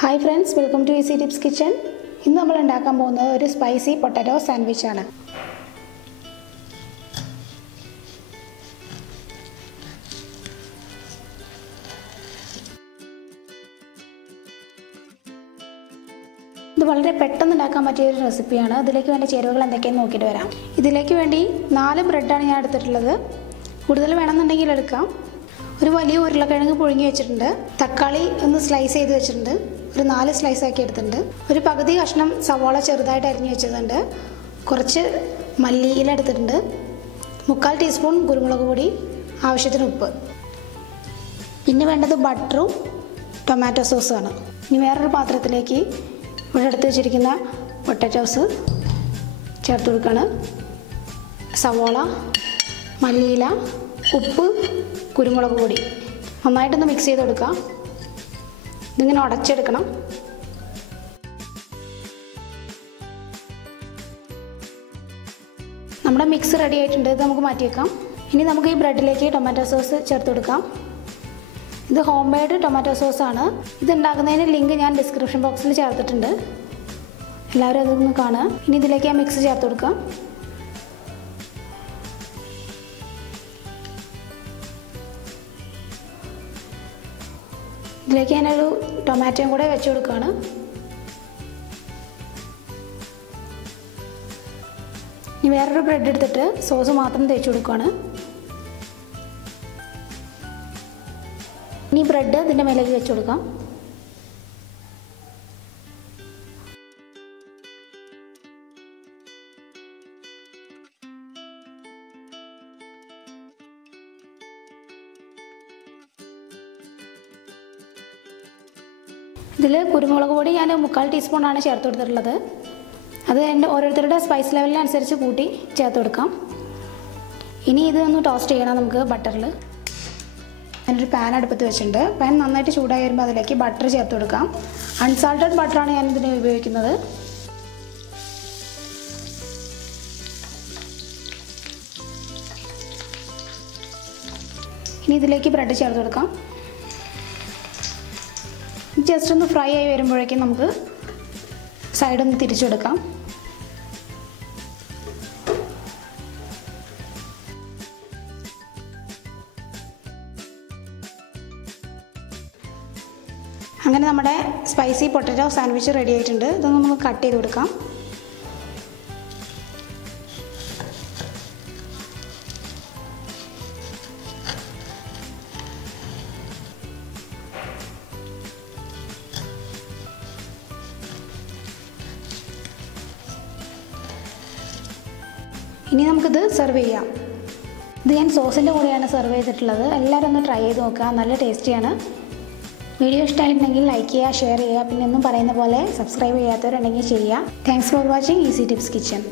Hi friends, welcome to Easy Tips Kitchen. ഇന്ന് നമ്മൾ ഉണ്ടാക്കാൻ പോകുന്നത് ഒരു സ്പൈസി പൊട്ടാറ്റോ സാൻഡ്വിച്ച് ആണ്. ഇത് വളരെ പെട്ടെന്ന് ഉണ്ടാക്കാൻ പറ്റിയ ഒരു റെസിപ്പിയാണ്. ഇതിലേക്ക് വേണ്ട ചേരുവകൾ എന്തൊക്കെയാണെന്ന് നോക്കിയിട്ട് വരാം. ഇതിലേക്ക് വേണ്ടി 4 ബ്രെഡാണ് ഞാൻ എടുത്തിട്ടുള്ളത്. കൂടുതൽ വേണമെന്നുണ്ടെങ്കിൽ എടുക്കാം. ഒരു വലിയ ഉരുളക്കിഴങ്ങ് പുഴുങ്ങി വെച്ചിട്ടുണ്ട്. തക്കാളി ഒന്ന് സ്ലൈസ് ചെയ്ത് വെച്ചിട്ടുണ്ട്. ഒരു 4 സ്ലൈസ് ആക്കി എടുത്തിട്ടുണ്ട്. ഒരു പകുതി കഷ്ണം സവാള ചെറുതായിട്ട് അരിഞ്ഞു വെച്ചിട്ടുണ്ട്. കുറച്ച് മല്ലിയില എടുത്തിട്ടുണ്ട്. 3/4 ടീസ്പൂൺ കുരുമുളക് പൊടി, ആവശ്യത്തിന് ഉപ്പ്. പിന്നെ വേണ്ടത് ബട്ടറും ടൊമാറ്റോ സോസുമാണ്. ഇനി വേറൊരു പാത്രത്തിലേക്ക് ഇവിടെ എടുത്ത് വെച്ചിരിക്കുന്ന പൊട്ടാറ്റോസ് ചേർത്ത് കൊടുക്കുകയാണ്. സവാള, മല്ലിയില, ഉപ്പ്, കുരുമുളക് പൊടി നന്നായിട്ടൊന്ന് മിക്സ് ചെയ്ത് കൊടുക്കുക. ഇതിങ്ങനെ ഉടച്ചെടുക്കണം. നമ്മുടെ മിക്സ് റെഡി ആയിട്ടുണ്ട്. ഇത് നമുക്ക് മാറ്റി വെക്കാം. ഇനി നമുക്ക് ഈ ബ്രെഡിലേക്ക് ടൊമാറ്റോ സോസ് ചേർത്ത് കൊടുക്കാം. ഇത് ഹോം മെയ്ഡ് ടൊമാറ്റോ സോസാണ്. ഇത് ഉണ്ടാക്കുന്നതിന് ലിങ്ക് ഞാൻ ഡിസ്ക്രിപ്ഷൻ ബോക്സിൽ ചേർത്തിട്ടുണ്ട്. എല്ലാവരും അതൊന്ന് കാണുക. ഇനി ഇതിലേക്ക് ആ മിക്സ് ചേർത്ത് കൊടുക്കാം. ഇതിലേക്ക് ഞാനൊരു ടൊമാറ്റോയും കൂടെ വെച്ച് കൊടുക്കുകയാണ്. ഇനി വേറൊരു ബ്രെഡ് എടുത്തിട്ട് സോസ് മാത്രം തേച്ച് കൊടുക്കുകയാണ്. ഇനി ബ്രെഡ് ഇതിൻ്റെ മേലേക്ക് വെച്ച് കൊടുക്കാം. ഇതിൽ കുരുമുളക് പൊടി ഞാൻ 3/4 ടീസ്പൂണാണ് ചേർത്ത് കൊടുത്തിട്ടുള്ളത്. അത് എൻ്റെ ഓരോരുത്തരുടെ സ്പൈസ് ലെവലിനനുസരിച്ച് കൂട്ടി ചേർത്ത് കൊടുക്കാം. ഇനി ഇതൊന്ന് ടോസ്റ്റ് ചെയ്യണം നമുക്ക് ബട്ടറിൽ. ഞാനൊരു പാൻ അടുപ്പത്ത് വെച്ചിട്ടുണ്ട്. പാൻ നന്നായിട്ട് ചൂടായി വരുമ്പോൾ അതിലേക്ക് ബട്ടർ ചേർത്ത് കൊടുക്കാം. അൺസാൾട്ടഡ് ബട്ടറാണ് ഞാനിതിന് ഉപയോഗിക്കുന്നത്. ഇനി ഇതിലേക്ക് ബ്രെഡ് ചേർത്ത് കൊടുക്കാം. ജസ്റ്റ് ഒന്ന് ഫ്രൈ ആയി വരുമ്പോഴേക്കും നമുക്ക് സൈഡൊന്ന് തിരിച്ചെടുക്കാം. അങ്ങനെ നമ്മുടെ സ്പൈസി പൊട്ടാറ്റോ സാൻഡ്വിച്ച് റെഡി ആയിട്ടുണ്ട്. ഇതൊന്ന് നമുക്ക് കട്ട് ചെയ്ത് കൊടുക്കാം. ഇനി നമുക്കിത് സെർവ് ചെയ്യാം. ഇത് ഞാൻ സോസിൻ്റെ കൂടെയാണ് സെർവ് ചെയ്തിട്ടുള്ളത്. എല്ലാവരും ഒന്ന് ട്രൈ ചെയ്ത് നോക്കുക. നല്ല ടേസ്റ്റിയാണ്. വീഡിയോ ഇഷ്ടമായിട്ടുണ്ടെങ്കിൽ ലൈക്ക് ചെയ്യുക, ഷെയർ ചെയ്യുക. പിന്നെ ഒന്നും പറയുന്ന പോലെ സബ്സ്ക്രൈബ് ചെയ്യാത്തവരുണ്ടെങ്കിൽ ചെയ്യുക. Thanks for watching easy tips kitchen.